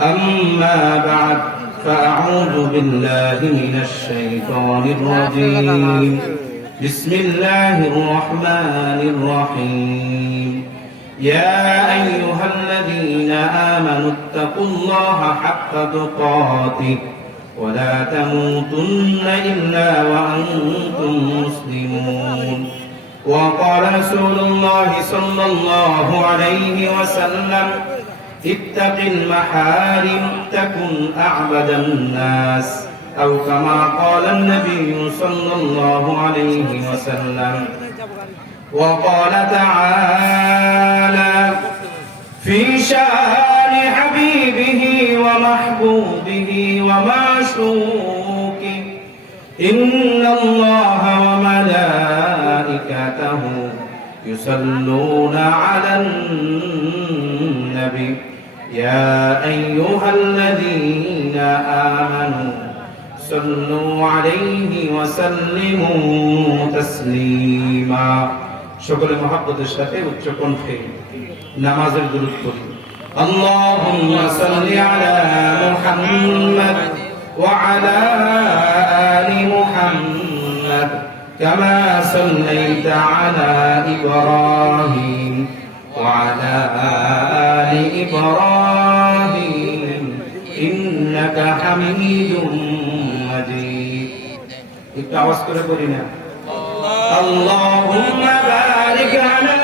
أما بعد فأعوذ بالله من الشيطان الرجيم. بسم الله الرحمن الرحيم. يا أيها الذين آمنوا اتقوا الله حق تقاته ولا تموتن إلا وأنتم مسلمون. وقال رسول الله صلى الله عليه وسلم اتق المحارم تكن أعبد الناس. أو كما قال النبي صلى الله عليه وسلم وقال تعالى في شان حبيبه ومحبوبه ومعشوقه إن الله وملائكته يصلون على النبي يا أيها الذين آمنوا صلوا عليه وسلموا تسليما সকলে মহাব্বতের সাথে উচ্চ কণ্ঠে নামাজের দূরত করি اللهم صل على محمد وعلى آل محمد كما صليت على إبراهيم وعلى آل إبراهيم إنك حميد مجيد একটু আওয়াজ করে করি না اللهم بارك على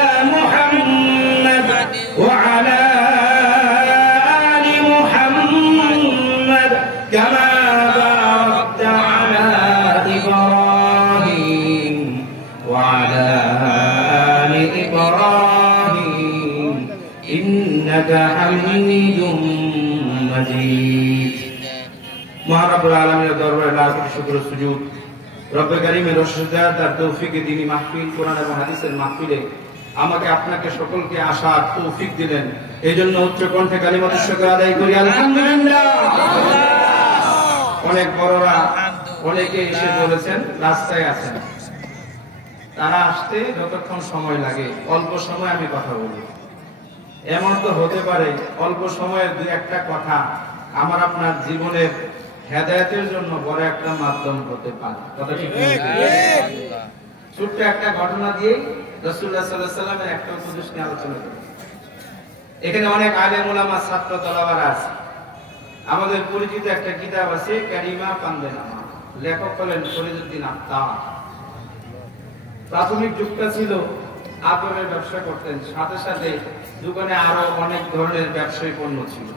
আমাকে আপনাকে সকলকে তৌফিক দিলেন। এই জন্য উচ্চ কণ্ঠে শুকর আদায় করি অনেক বড়রা অনেকে এসে বলেছেন, রাস্তায় আছেন। তারা আসতে যতক্ষণ সময় লাগে, অল্প সময় আমি কথা বলি। এমন তো হতে পারে, অল্প সময়ের দুই একটা কথা আমার আপনার জীবনের হেদায়তের জন্য বড় একটা মাধ্যম হতে পারে। কথা ঠিক ছোট্ট একটা ঘটনা দিয়ে রসুল্লাহ সাল্লাহ সাল্লামের একটা উপদেশ নিয়ে আলোচনা করি। এখানে অনেক আলেম ওলামা ছাত্র তলাবার আছে। আমাদের পরিচিত একটা কিতাব আছে কারিমা পান্দেনামা লেখক হলেন ফরিদুদ্দিন আফতাব প্রাথমিক যুগটা ছিল আতরের ব্যবসা করতেন। সাথে সাথে দোকানে আরও অনেক ধরনের ব্যবসায়ী পণ্য ছিল।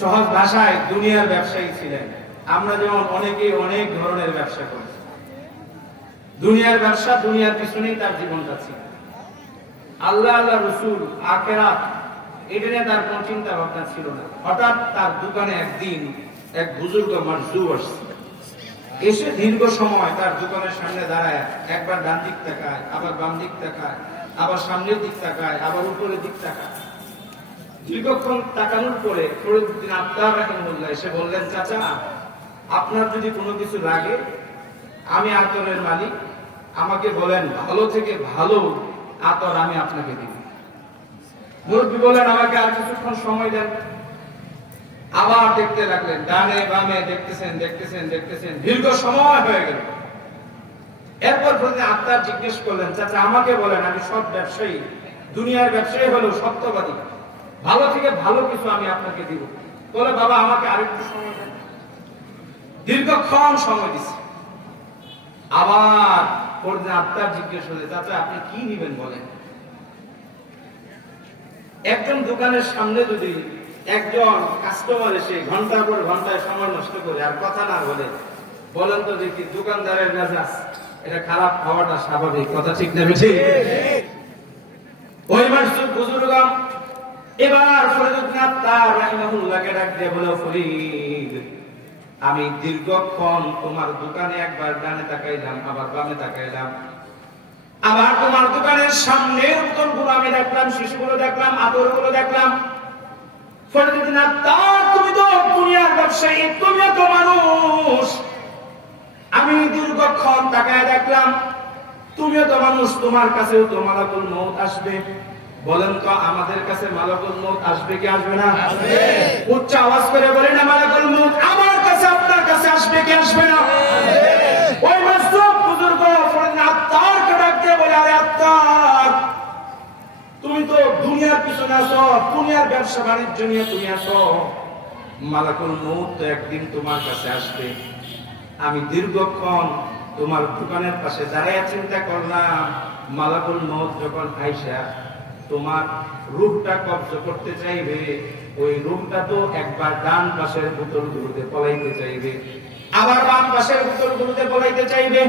সহজ ভাষায় দুনিয়ার ব্যবসায়ী ছিলেন। আমরা যেমন অনেকেই অনেক ধরনের ব্যবসা করি। দুনিয়ার ব্যবসা, দুনিয়ার পিছনেই তার জীবনটা ছিল। আল্লাহ আল্লাহ রসুল, আখেরাত, এটা নিয়ে তার কোন চিন্তা ভাবনা ছিল না। হঠাৎ তার দোকানে একদিন এক বুজুর্গ মারজু আসছে। এসে দীর্ঘ সময় তার দোকানের সামনে দাঁড়ায়, একবার ডান দিক তাকায়, আবার বাম দিক তাকায়, আবার সামনের দিক তাকায়, আবার উপরের দিক তাকায়। দীর্ঘক্ষণ তাকানোর পরে ফরিদুদ্দিন আবদার রাহিমুল্লাহ এসে বললেন, চাচা, আপনার যদি কোনো কিছু লাগে, আমি আতরের মালিক, আমাকে বলেন, ভালো থেকে ভালো আতর আমি আপনাকে দিব মুরব্বী বলেন আমাকে আর কিছুক্ষণ সময় দেন। আবার দেখতে লাগলেন, ডানে বামে দেখতেছেন দেখতেছেন দেখতেছেন, দীর্ঘ সময় হয়ে গেল। এরপর প্রতি আত্মার জিজ্ঞেস করলেন, চাচা, আমাকে বলেন, আমি সব ব্যবসায়ী, দুনিয়ার ব্যবসায়ী হলেও সত্যবাদী। ভালো থেকে ভালো কিছু আমি আপনাকে দিব। বলে বাবা আমাকে আরেকটু সময় দেন। দীর্ঘক্ষণ সময় দিছে। আবার পরদিন আত্মার জিজ্ঞেস হলে চাচা আপনি কি নিবেন বলেন? একজন দোকানের সামনে যদি একজন কাস্টমার এসে ঘণ্টার পর ঘন্টায় সময় নষ্ট করে আর কথা না বলে বলেন তো দেখি দোকানদারের মেজাজ এটা খারাপ হওয়াটা স্বাভাবিক। কথা ঠিক না বেশি ওই মাসুদ বুজুর্গম এবার ডাক দিয়ে বলে ফরিদ, আমি দীর্ঘক্ষণ তোমার দোকানে একবার ডানে তাকাইলাম, আবার বামে তাকাইলাম। আবার তোমার দোকানের সামনে উত্তরগুলো আমি দেখলাম, শিশুগুলো দেখলাম, আদরগুলো দেখলাম। ফরিদুদ্দিন তার তুমি তো দুনিয়ার ব্যবসায়ী তুমিও তো মানুষ। আমি দীর্ঘক্ষণ তাকায় দেখলাম তুমিও তো মানুষ, তোমার কাছেও তো মালাকুল মৌত আসবে। বলেন তো আমাদের কাছে মালাকুল মৌত আসবে কি আসবে না? উচ্চ আওয়াজ করে বলে না মালাকুল মৌত আমার কাছে আপনার কাছে আসবে কি আসবে না? ওই মাসুক বুজুর্গ ফরেন আত্মার কে দিয়ে বলে আরে আত্মার তুমি তো দুনিয়ার পিছনে আছো দুনিয়ার ব্যবসা বাণিজ্য নিয়ে তুমি আছো। মালাকুল মৌত তো একদিন তোমার কাছে আসবে। আমি দীর্ঘক্ষণ তোমার দোকানের পাশে দাঁড়ায় চিন্তা করলাম মালাকুল মৌত যখন আইসা তোমার রূপটা কবজ করতে চাইবে ওই রূপটা তো একবার ডান পাশের বোতল গুলোতে পলাইতে চাইবে। আবার বাম পাশের বোতল গুলোতে পলাইতে চাইবে।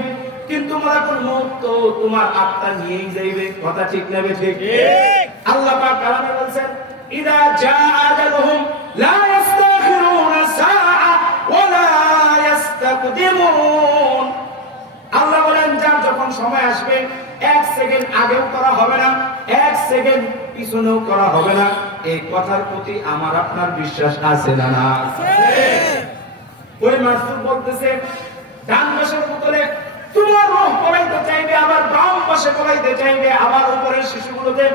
কিন্তু মালাকুল মৌত তো তোমার আত্মা নিয়েই যাইবে। কথা ঠিক নেবে ঠিক? আল্লাহ পাক কালামে বলছেন ইদা জা আজালুহুম লা ইস্তাখিরুনা সাআ ওয়ালা ইস্তাকদিমুন আল্লাহ বলেন যার যখন সময় আসবে এক সেকেন্ড আগেও করা হবে না। এক সেকেন্ড পিছনেও করা হবে না। এই কথার প্রতি আমার আপনার বিশ্বাস আছে না না? ওই মাসুদ বলতেছে, ডান পাশের বোতলে তোমার রোহ পড়াইতে চাইবে, আবার বাম পাশে পড়াইতে চাইবে, আবার উপরের শিশুগুলোতে।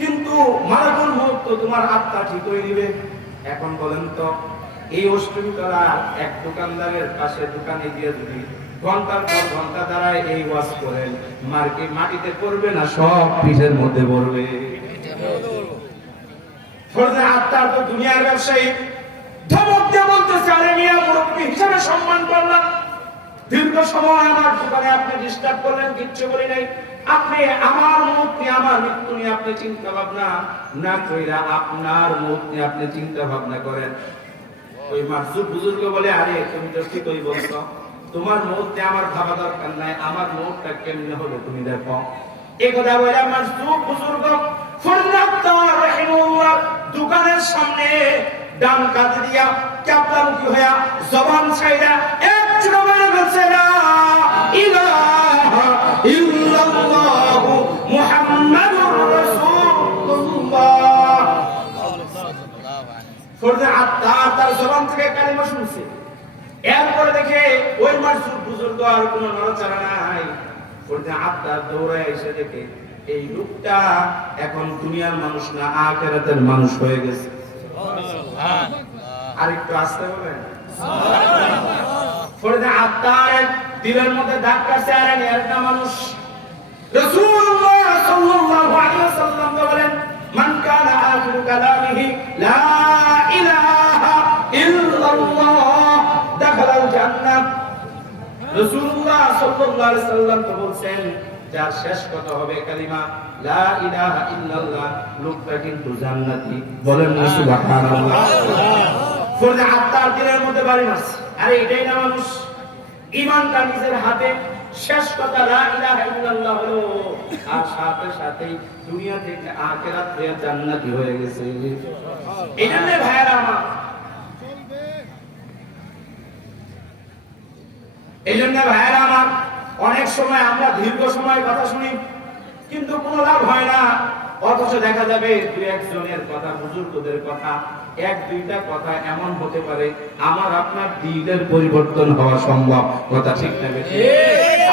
কিন্তু মারাকুল মুখ তো তোমার আত্মা ঠিক হয়ে দিবে। এখন বলেন তো, এই অষ্টমী তারা এক দোকানদারের পাশে দোকানে গিয়ে যদি ঘণ্টার পর ঘণ্টা এই ওয়াজ করেন মাটিতে পড়বে না, সব মধ্যে পড়বে। ফরজে আত্মার তো দুনিয়ার ব্যবসায়ী। ধমক দিয়ে মিয়া, মুরব্বী সম্মান করলাম দীর্ঘ সময় আমার দোকানে আপনি ডিস্টার্ব করলেন, কিচ্ছু নাই। আপনি আমার মুখ নিয়ে, আমার মৃত্যু নিয়ে আপনি চিন্তা ভাবনা না কইরা আপনার মুখ নিয়ে আপনি চিন্তা ভাবনা করেন। ওই মাসুদ বুজুর্গ বলে, আরে, তুমি তো ঠিকই বলছো। তোমার মুহূর্তে আমার ভাবা দরকার নাই, আমার মুহূর্তটা কেমনে হলো তুমি দেখো। এ কথা বলে আমার সুখ বুজুর্গ দোকানের সামনে ডান কাঁধে দিয়া ক্যাপলামুখী হইয়া জবান ছাইরা না আত্মা তার জবান থেকে কালিমা শুনছে। এরপরে দেখে ওই মাসুদ বুজুর্গ আর কোনো নড়াচড়া নাই। ফরজে আত্মা দৌড়ায় এসে দেখে এই লোকটা এখন দুনিয়ার মানুষ না আখেরাতের মানুষ হয়ে গেছে। আরেকটু আসতে বলেন। ফরজে আত্মার দিলের মধ্যে দাগ কাটছে আর একটা মানুষ। রাসূলুল্লাহ সাল্লাল্লাহু আলাইহি ওয়াসাল্লাম বলেন মান কানা আখিরু কালামিহি লা সাল্লাল্লাহু ওয়াসাল্লাম তো বলছেন, যার শেষ কথা হবে কালিমা জান্নাতি। হয়ে গেছে। এই জন্য এই জন্য আমার অনেক সময় আমরা দীর্ঘ সময় কথা শুনি কিন্তু কোনো লাভ হয় না। অথচ দেখা যাবে দু একজনের কথা বুজুর্গদের কথা এক দুইটা কথা এমন হতে পারে আমার আপনার দিলের পরিবর্তন হওয়া সম্ভব। কথা ঠিক না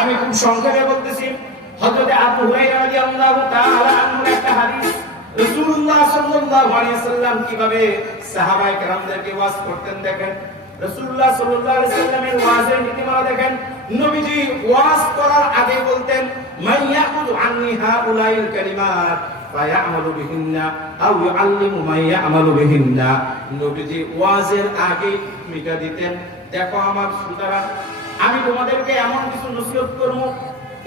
আমি খুব সংক্ষেপে বলতেছি হযরত আবু হুরায়রা রাদিয়াল্লাহু তাআলা আনহুর একটা হাদিস রাসূলুল্লাহ সাল্লাল্লাহু আলাইহি ওয়াসাল্লাম কীভাবে সাহাবায়ে কেরামদেরকে ওয়াজ করতেন দেখেন? রাসূলুল্লাহ সাল্লাল্লাহু আলাইহি ওয়াসাল্লামের ওয়াজের নীতিমালা দেখেন নবীজি ওয়াজ করার আগে বলতেন কালিমাত বিহিন্না আও ইউআল্লিমু বিহিন্না। নবীজি ওয়াজের আগে দিতেন, দেখো আমার শ্রোতারা আমি তোমাদেরকে এমন কিছু নসিহত করব।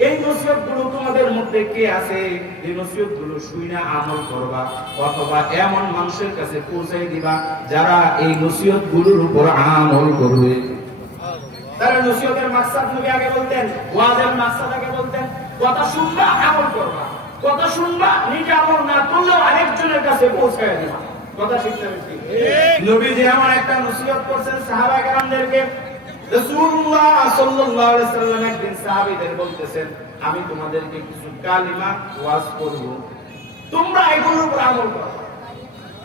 এই নসিহত তোমাদের মধ্যে কে আছে? এই নসিহতগুলো শুই না, আমল করবা। অথবা এমন মানুষের কাছে পৌঁছাই দিবা যারা এই নসিহতগুলোর উপর আমল করবে। তারা নসিহতের মাকসাদ নবী আগে বলতেন ওয়াজের মাকসাদ আগে বলতেন কথা শুনবা আমল করবা। কথা শুনবা নিজে আমল না করলেও আরেকজনের কাছে পৌঁছায় দিবা। কথা শিখতে বেশি নবী যে আমার একটা নসিহত করছেন সাহাবা কেরামদেরকে রাসূলুল্লাহ সাল্লাল্লাহু আলাইহি সাল্লাম একদিন সাহাবীদের বলতেছেন আমি তোমাদেরকে কিছু কালিমা ওয়াজ করব। তোমরা এগুলোর উপর আমল করো।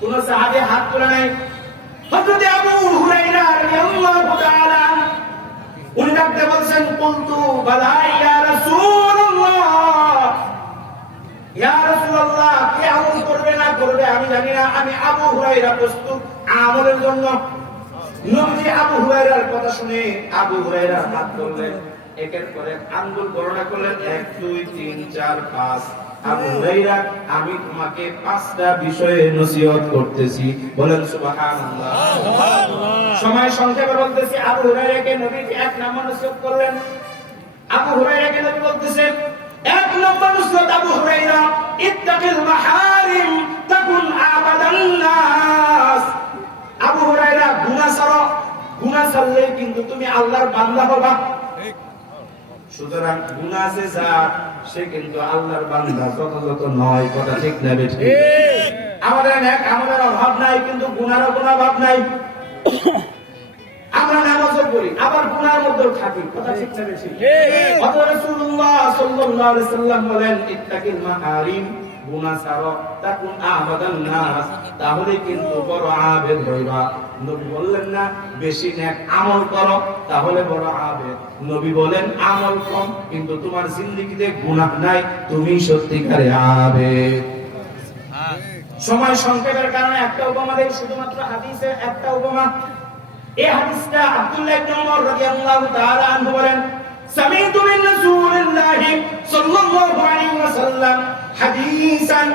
কোন সাহাবী হাত তুলে নাই। হযরত আবু হুরায়রা রাদিয়াল্লাহু তাআলা উনি ডাকতে বলছেন, কুলতু বালা ইয়া রাসূলুল্লাহ। ইয়া রাসূলুল্লাহ, কে আমল করবে না করবে আমি জানি না। আমি আবু হুরায়রা প্রস্তুত আমলের জন্য। নবীজি আবু হুরায়রার কথা শুনে আবু হুরায়রা হাত ধরলেন একের পর এক আঙ্গুল গণনা করলেন, এক, দুই, তিন, চার, পাঁচ। আমি তোমাকে পাঁচটা বিষয়ে নসিহত করতেছি। বলেন সুবহানাল্লাহ। সময় সংক্ষেপে বলতেছি আবু হুরায়রাকে নবীজি এক নাম্বার নসিহত করলেন। আবু হুরায়রাকে নবী বলতেছেন এক নম্বর নসিহত আবু হুরায়রা ইত্তাকিল মাহারিম তাকুন আবাদান নাস। আবু হুরায়রা গুনাহ ছাড়ো। গুনাহ ছাড়লে কিন্তু তুমি আল্লাহর বান্দা হবা। সুতরাং গুনাহ আছে যার সে কিন্তু আল্লাহর বান্দা যথাযথ নয়, কথা ঠিক না বেঠিক আমাদের এক আমাদের অভাব নাই, কিন্তু গুনারও কোনো অভাব নাই। আমরা নামাজও পড়ি, আবার গুনার মধ্যেও থাকি, কথা ঠিক না বেশি অথবা সাল্লাল্লাহু আলাইহি সাল্লাম বলেন, ইত্তাকিল মাহারিম ছাড়ো, তাকুন নাস। তাহলে কিন্তু বড় আবেদ হইবা। নবী বললেন না, বেশি নেক আমল করো, তাহলে বড় আবেদ নবী বলেন, আমল কম, কিন্তু তোমার জিন্দেগিতে গুনাহ নাই তুমি সত্যিকারে আবেদ। সময় সংক্ষেপের কারণে একটা উপমা দেই শুধুমাত্র হাদিসে একটা উপমা। এই হাদিসটা আব্দুল্লাহ ইবনে ওমর রাদিয়াল্লাহু তাআলা আনহু বলেন, সামিতু মিন রাসূলিল্লাহি সাল্লাল্লাহু আলাইহি ওয়াসাল্লাম হাদিসান।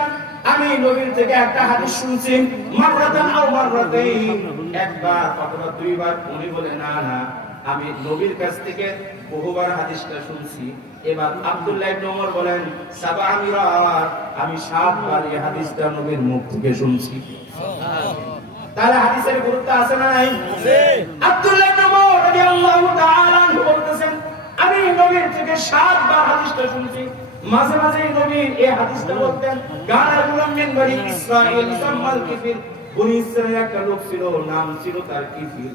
আমি নবীর থেকে একটা হাদিস শুনছি, মাররাতান আও মাররাতাইন। একবার অথবা দুইবার, উনি বলে, না না। আমি নবীর কাছ থেকে বহুবার হাদিসটা শুনছি। এবার আব্দুল্লাহ ইবনে ওমর বলেন সাবা আমিরাত আমি সাতবার এই হাদিসটা নবীর মুখ থেকে শুনছি। তাহলে হাদিসের গুরুত্ব আছে না নাই? আব্দুল্লাহ ইবনে ওমর রাদিয়াল্লাহু তাআলা বলতেছেন আমি নবীর থেকে সাতবার হাদিসটা শুনছি। মাঝে মাঝে নবী এই হাদিসটা বলতেন গানা গুলাম মিন বনি ইসরাইল সাম্মাল কিফিল বনি ইসরাইল একটা লোক ছিল নাম ছিল তার কিফিল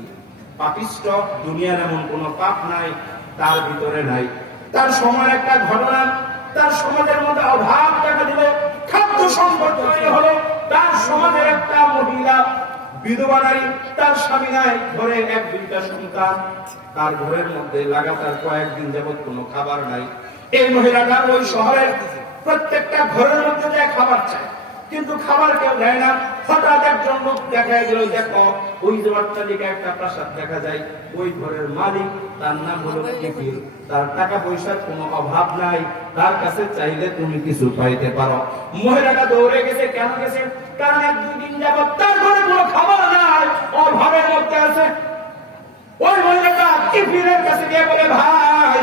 পাপিষ্ট দুনিয়ার এমন কোন পাপ নাই, তার ভিতরে নাই। তার সময় একটা ঘটনা, তার সমাজের মধ্যে অভাব দেখা দিল। খাদ্য সংকট হলো। তার সমাজের একটা মহিলা, বিধবা নারী, তার স্বামী নাই, ঘরে এক দুইটা সন্তান। তার ঘরের মধ্যে লাগাতার কয়েকদিন যাবত কোনো খাবার নাই। এই মহিলাটা ওই শহরের প্রত্যেকটা ঘরের মধ্যে যায় খাবার চায়, কিন্তু খাবার কেউ দেয় না। হঠাৎ একজন লোক দেখা গেল দেখো, ওই যে অট্টালিকা একটা প্রাসাদ দেখা যায়, ওই ঘরের মালিক, তার নাম হলো কিফিল তার টাকা পয়সার কোনো অভাব নাই, তার কাছে চাইলে তুমি কিছু পাইতে পারো। মহিলাটা দৌড়ে গেছে, কেন গেছে? কারণ এক দুই দিন যাবত তার ঘরে কোনো খাবার নাই, অভাবের মধ্যে আছে। ওই মহিলাটা কিফিলের কাছে গিয়ে বলে, ভাই,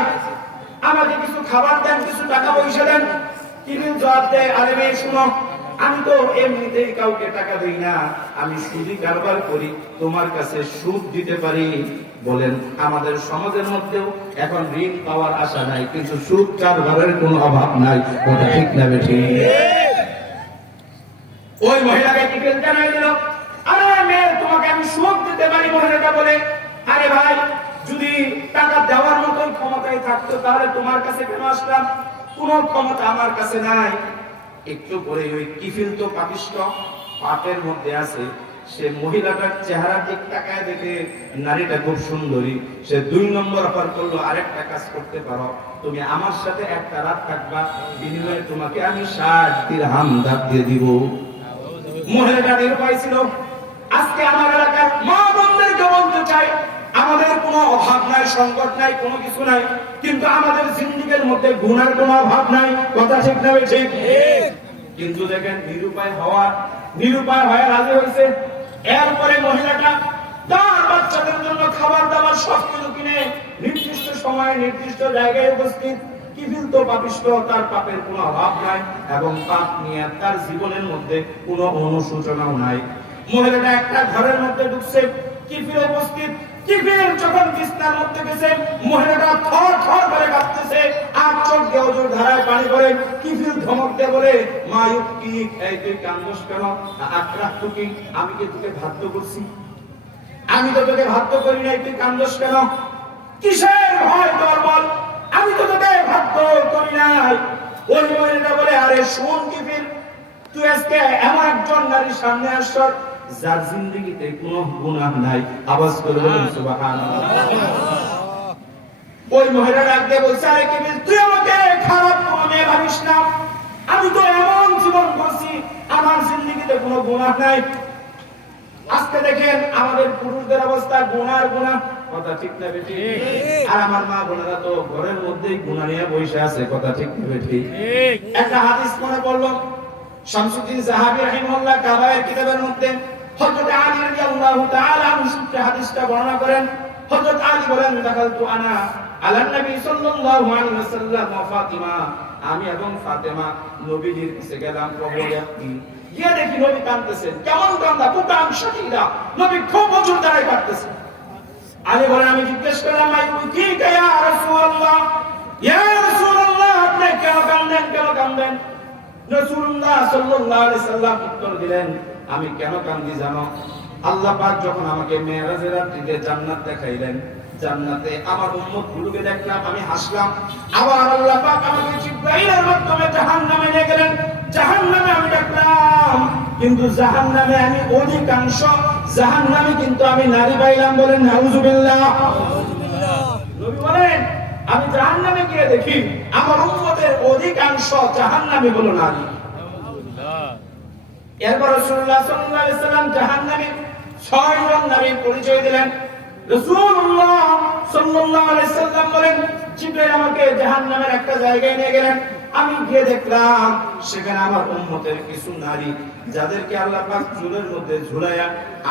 আমাকে কিছু খাবার দেন, কিছু টাকা পয়সা দেন। কিফিল জবাব দেয়, আরে মেয়ে, শুনো আমি তো এমনিতেই কাউকে টাকা দেই না। আমি সুদি কারবার করি, তোমার কাছে সুদ দিতে পারি বলেন। আমাদের সমাজের মধ্যেও এখন ঋণ পাওয়ার আশা নাই, কিন্তু সুদ কারবারের কোনো অভাব নাই। কথা ঠিক না বেঠি? ওই মহিলাকে টিকেল জানাই দিল? আরে মেয়ে, তোমাকে আমি সুদ দিতে পারি মহিলাটা বলে। আরে ভাই, যদি টাকা দেওয়ার মতন ক্ষমতায় থাকতো, তাহলে তোমার কাছে কেন আসলাম? কোনো ক্ষমতা আমার কাছে নাই। একটু পরে ওই কিফিল তো পাপিষ্ট, পাপের মধ্যে আছে। সে মহিলাটার চেহারা দিক তাকায় দেখে নারীটা খুব সুন্দরী। সে দুই নম্বর অফার করল, আরেকটা কাজ করতে পারো। তুমি আমার সাথে একটা রাত থাকবা বিনিময়ে তোমাকে আমি ষাট দিরহাম দাব দিয়ে দিব। মহিলাটা নিরুপায় ছিল। আজকে আমার এলাকার মা বোনদেরকে বলতে চাই, আমাদের কোনো অভাব নাই, সংকট নাই, কোনো কিছু নাই। কিন্তু আমাদের জিন্দিগের মধ্যে গুণার কোনো অভাব নাই। কথা ঠিক না ঠিক? কিন্তু দেখেন নিরুপায় হওয়া নিরুপায় হয়ে রাজি হয়েছে। এরপরে মহিলাটা তার বাচ্চাদের জন্য খাবার দাবার সব কিছু কিনে নির্দিষ্ট সময়ে নির্দিষ্ট জায়গায় উপস্থিত। কিফিল তো তার পাপের কোনো অভাব নাই এবং পাপ নিয়ে তার জীবনের মধ্যে কোনো অনুশোচনাও নাই। মহিলাটা একটা ঘরের মধ্যে ঢুকছে উপস্থিত। কিফিল যখন বিছনার মধ্যে গেছে, মহিলাটা থর থর করে কাঁপতেছে আর চোখ দিয়ে ধারায় পানি কিফিল ধমক দিয়ে বলে, মা ইউক্তি এই তুই কান্দোস কেন? আক্রাহ তুকি আমি কি তোকে বাধ্য করছি? আমি তো তোকে বাধ্য করি নাই, তুই কান্দোস কেন? কিসের ভয় তোর বল? আমি তো তোকে বাধ্য করি নাই। ওই মহিলাটা বলে, আরে, শোন কিফিল তুই আজকে এমন একজন নারীর সামনে আসছ যার জিন্দগিতে কোনো গুনাহ নাই আওয়াজ করে বলুন সুবহানাল্লাহ। ওই মহিলা ডাক দিয়ে বলছে আরে কিফিল তুই আমাকে খারাপ কোনো মেয়ে ভাবিস না? আমি তো এমন জীবন করছি আমার জিন্দগিতে কোনো গুনাহ নাই। আজকে দেখেন আমাদের পুরুষদের অবস্থা গুনার গুনাহ। কথা ঠিক না বেটি আর আমার মা বোনেরা তো ঘরের মধ্যেই গুনাহ নিয়ে বসে আছে কথা ঠিক না বেটি একটা হাদিস মনে পড়ল শামসুদ্দিন জাহাবি রাহিমাহুল্লাহ কাবায়ের কিতাবের মধ্যে হযরত আলী রাদিয়াল্লাহু তাআলা হাদিসটা বর্ণনা করেন, হযরত আলী বলেন, দেখালতু আনা আলান নবী সাল্লাল্লাহু আলাইহি ওয়াসাল্লাম ওয়া ফাতিমা। আমি এবং ফাতেমা নবীজির কাছে গেলাম কবরে। গিয়ে দেখি নবী কাঁদতেছেন। কেমন কান্দা কুটাম শাকিরা নবী খুব অজুর দ্বারাই কাঁদতেছেন আলী বলেন, আমি জিজ্ঞেস করলাম, আই কি ইয়া রাসূলুল্লাহ? ইয়া রাসূলুল্লাহ, আপনি কেন কান্দেন কেন কান্দেন? রাসূলুল্লাহ সাল্লাল্লাহু আলাইহি সাল্লাম উত্তর দিলেন আমি কেন কান্দি জানো? আল্লাহ পাক যখন আমাকে মেরাজের রাত্রিতে জান্নাত দেখাইলেন, জান্নাতে আমার উম্মত গুলোকে দেখলাম, আমি হাসলাম। আবার আল্লাহ পাক আমাকে জিব্রাইলের মাধ্যমে জাহান্নামে নিয়ে গেলেন। জাহান্নামে আমি দেখলাম কিন্তু জাহান্নামে আমি অধিকাংশ, জাহান্নামে কিন্তু আমি নারী পাইলাম বলেন নাউজুবিল্লাহ। নবী বলেন, আমি জাহান্নামে গিয়ে দেখি, আমার উম্মতের অধিকাংশ জাহান্নামী হলো নারী। এরপর রাসূলুল্লাহ সাল্লাল্লাহু আলাইহি সাল্লাম জাহান্নামী ছয় জন পরিচয় দিলেন। রসুল্লাহ সাল্লাল্লাহু সাল্লাম বলেন, জিব্রাইল আমাকে জাহান্নামের একটা জায়গায় নিয়ে গেলেন। আমি গিয়ে দেখলাম, সেখানে আমার উম্মতের কিছু নারী, যাদেরকে আল্লাহ পাক চুলের মধ্যে ঝুলাইয়া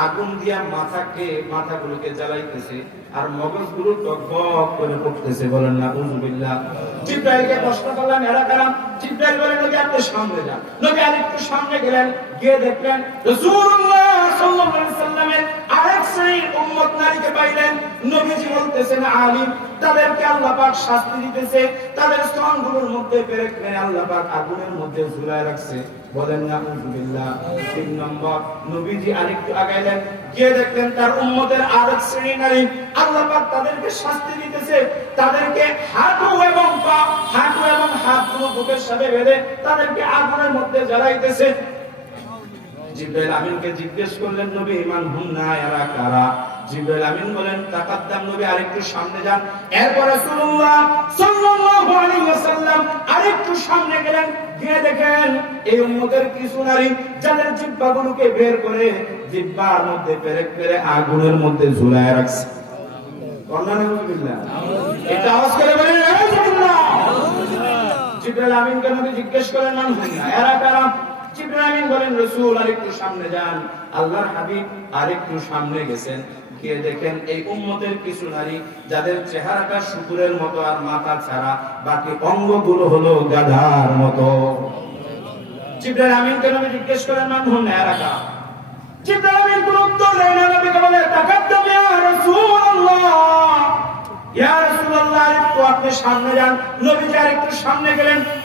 আগুন দিয়া মাথাকে, মাথাগুলোকে জ্বালাইতেছে আর মগজগুলো টকবক করে পড়তেছে। বলেন না উজুবিল্লাহ জিব্রাইলকে প্রশ্ন করলাম এরা জিব্রাইল আপনি সামনে যান। আরেকটু সামনে গেলেন, গিয়ে দেখলেন সাল্লামের শ্রেণির উম্মত নারীকে পাইলেন। নবীজি বলতেছেন আলিম তাদেরকে আল্লাহ পাক শাস্তি দিতেছে। তাদের স্তনগুলোর মধ্যে পেরেক মেরে আল্লাহ পাক আগুনের মধ্যে ঝুলায় রাখছে। বলেন না উজুবিল্লাহ তিন নম্বর, নবীজি আরেকটু আগাইলেন। গিয়ে দেখলেন, তার উম্মতের আরেক শ্রেণি নারী আল্লাহ পাক তাদেরকে শাস্তি দিতেছে। তাদেরকে হাঁটু এবং পা, হাঁটু এবং হাতগুলো বুকের সাথে বেঁধে তাদেরকে আগুনের মধ্যে জ্বালাইতেছে। জিব্রাইল আমিনকে জিজ্ঞেস করলেন, নবী ইমান না, এরা কারা? জিব্রাইল আমিন বলেন, তাকাদ্দাম, নবী, আরেকটু সামনে যান। এরপর রাসূলুল্লাহ সাল্লাল্লাহু আলাইহি ওয়াসাল্লাম আরেকটু সামনে গেলেন, গিয়ে দেখেন এই উম্মতের কিছু নারী যাদের জিহ্বাগুলোকে বের করে জিহ্বার মধ্যে পেরেক পেরে আগুনের মধ্যে ঝুলায় রাখছে। জিব্রাইল আমিনকে নবী জিজ্ঞেস করেন হুন্না এরা কারা? বলেন, রাসূল আরেকটু সামনে যান। আল্লাহর হাবিব আরেকটু সামনে গেছেন। গিয়ে দেখেন এই উম্মতের কিছু নারী, যাদের চেহারাটা শুকুরের মতো আর মাথা ছাড়া, বাকি অঙ্গগুলো হলো গাধার মতো। নবী জিজ্ঞেস করেন কোন উত্তর দেয় না, নবীকে বলে, তাকাদ্দাম ইয়া রাসূলুল্লাহ। ইয়া রাসূলুল্লাহ একটু আপনি সামনে যান। নবীজি আরেকটু সামনে গেলেন।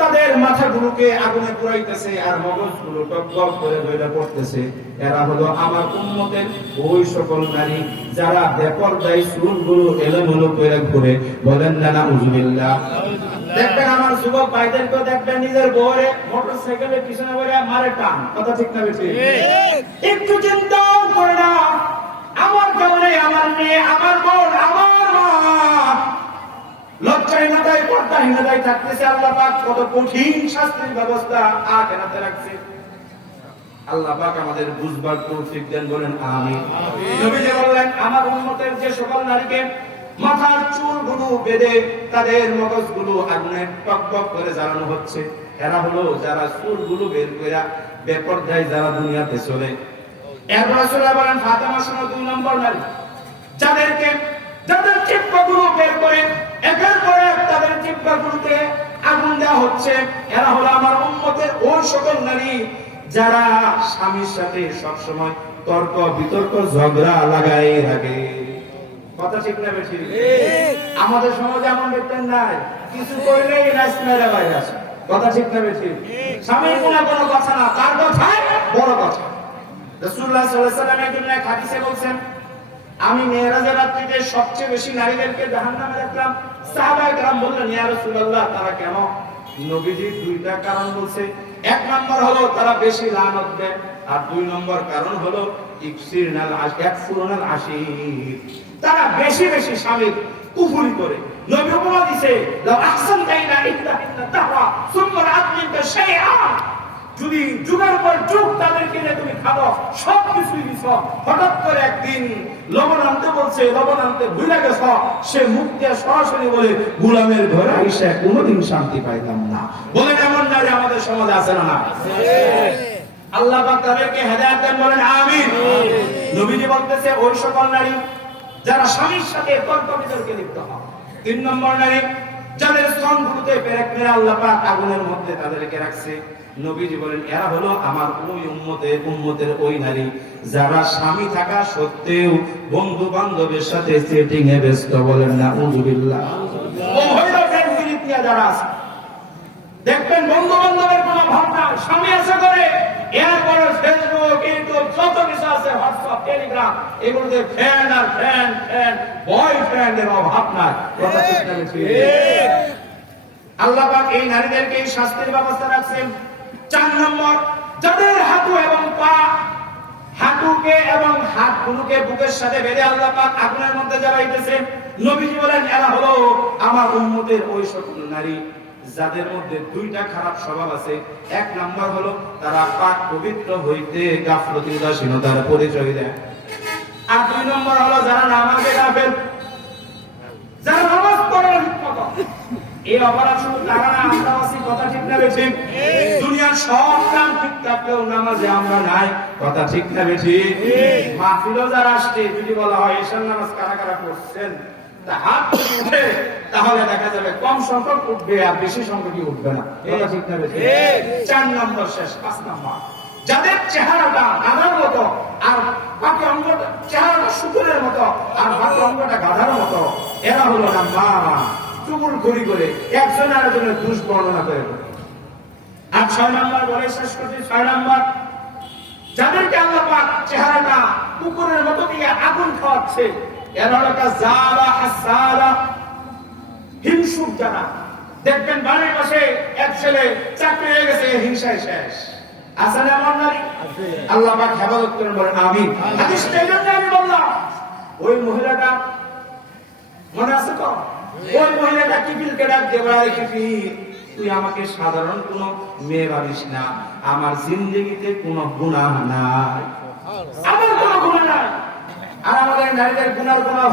তাদের মাথাগুলোকে আগুনে পুরাইতেছে আর মগজগুলো টকবক করে ধরে পড়তেছে। এরা হলো আমার উন্মতের ওই সকল নারী যারা বেপরদায়ী চুলগুলো এলোমেলো করে ঘুরে। বলেন না না উজুবিল্লাহ। দেখবেন আমার যুবক ভাইদেরকে দেখবেন নিজের বউরে মোটর সাইকেলের পিছনে বলে মারে টান। কথা ঠিক না বেশি একটু চিন্তাও করে না। আমার কারণে আমার মেয়ে আমার বোন আমার লজ্জাহীনতায় পর্দাহীনতায় থাকতেছে আল্লাহ পাক কত কঠিন শাস্তির ব্যবস্থা আখেরাতে রাখছে। আল্লাহ পাক আমাদের বুঝবার তৌফিক দেন বলেন আমিন। নবীজি বললেন আমার উম্মতের যে সকল নারীকে মাথার চুলগুলো বেঁধে তাদের মগজগুলো আগুনে টকবক করে জ্বালানো হচ্ছে এরা হলো যারা চুলগুলো বের করে বেপরদায় যারা দুনিয়াতে চলে। এরপর রাসূলুল্লাহ বলেন ফাতেমা শোনো দুই নম্বর নারী। যাদেরকে যাদের চিপ্পাগুলো বের করে একের পর এক তাদের চিপ্পাগুলোতে আগুন দেওয়া হচ্ছে। এরা হলো আমার উম্মতের ওই সকল নারী যারা স্বামীর সাথে সবসময় তর্ক বিতর্ক ঝগড়া লাগাই থাকে। কথা ঠিক না বেশি আমাদের সমাজে এমন দেখতেন নাই। কিছু করলেই নাচ বাইরে আসে। কথা ঠিক না বেশি স্বামীর কোনো কোনো কথা না তার কথাই বড় কথা। রাসূলুল্লাহ সাল্লাল্লাহু আলাইহি ওয়াসাল্লাম একদিন এক হাদিসে বলছেন আমি মেয়েরাজের রাত্রিতে সবচেয়ে বেশি নারীদেরকে জাহান্নামে দেখলাম। সাহাবায়ে কেরাম বললেন, ইয়া তারা কেন? নবীজি দুইটা কারণ বলছে। এক নম্বর হলো, তারা বেশি লানত দেয়। আর দুই নম্বর কারণ হলো তারা বেশি বেশি স্বামীর কুফুরি করে। নবী উপমা দিছে যদি যুগের পর যুগ তাদেরকে নিয়ে তুমি খাব সব কিছুই দিছ। হঠাৎ করে একদিন লবণ আনতে বলছে লবণ আনতে ভুলে গেছ সে মুখ দিয়ে সরাসরি বলে গুলামের ঘরে আইসা কোনোদিন শান্তি পাইতাম না। বলে এমন নারী আমাদের সমাজে আছে না না। আল্লাহ পাক তাদেরকে হেদায়েত দেন বলেন আমিন। নবীজি বলতেছে ওই সকল নারী যারা স্বামীর সাথে তর্ক বিতর্কে লিপ্ত হয় তিন নম্বর নারী যাদের স্তনগুলোতে পেরেক মেরে আল্লাহ পাক আগুনের মধ্যে তাদেরকে রাখছে। নবীজি বলেন এরা হলো আমার ওই উম্মতের উম্মতের ওই নারী। যারা স্বামী থাকা সত্ত্বেও বন্ধু বান্ধবের সাথে সেটিং এ ব্যস্ত বলেন না উজুবিল্লাহ যারা আছে। দেখবেন বন্ধু বান্ধবের কোনো ভাব স্বামী আছে করে এরপরে ফেসবুক ইউটিউব যত কিছু আছে হোয়াটসঅ্যাপ টেলিগ্রাম এগুলোতে ফ্যান আর ফ্যান ফ্যান বয়ফ্রেন্ডের অভাব নাই। কথা ঠিক না আল্লাহ পাক এই নারীদেরকে এই শাস্তির ব্যবস্থা রাখছেন। চার নম্বর, যাদের হাঁটু এবং পা, হাঁটুকে এবং হাতগুলোকে বুকের সাথে বেঁধে আল্লাহ পাক আগুনের মধ্যে জ্বালাইতেছে নবীজি বলেন, এরা হলো আমার উম্মতের ওই সকল নারী, যাদের মধ্যে দুইটা খারাপ স্বভাব আছে এক নাম্বার হলো, তারা পাক পবিত্র হইতে গাফলতি উদাসীনতার পরিচয় দেয় আর দুই নম্বর হলো, যারা নামাজে গাফেল, যারা নামাজ পড়ে না ঠিকমতো। এই অপরাধ শুধু তারা না আমরা আছি কথা ঠিক না বেঠিক? দুনিয়ার সব কাম ঠিক থাকলেও নামাজে আমরা নাই কথা ঠিক না বেঠিক? মাহফিলও যারা আসছে যদি বলা হয় এসব নামাজ কারা কারা করছেন হাত উঠে তাহলে দেখা যাবে কম সংখ্যক উঠবে আর বেশি সংখ্যকই উঠবে না কথা ঠিক। না বেঠিক? চার নম্বর শেষ পাঁচ নম্বর। যাদের চেহারাটা গাধার মতো আর বাকি অঙ্গটা চেহারাটা শুকুরের মতো আর বাকি অঙ্গটা গাধার মতো এরা হলো না মা চুগুল ঘুরি করে একজন আর একজনের দুষ বর্ণনা করে। আর ছয় নম্বর বলে শেষ করছি ছয় নম্বর যাদেরকে আল্লাহ পাক চেহারাটা কুকুরের মতো দিয়ে আগুন খাওয়াচ্ছে এরা হলো জালা হাসালা হিংসুক যারা। দেখবেন বাড়ির পাশে এক ছেলে চাকরি হয়ে গেছে হিংসায় শেষ। আছে না এমন নারী? আল্লাহ পাক হেফাজত করেন বলেন হাদিসটা এই জন্য আমি বললাম ওই মহিলাটা মনে আছে তো? ওই মহিলাটা কিপিলকে ডাক দিয়ে কিপিল, তুই আমাকে সাধারণ কোন মেয়ে ভাবিস না। আমার জিন্দগিতে কোনো গুণা নাই। আমার কোনো গুণা নাই। আর আমাদের নারীদের গুণার গুনাহ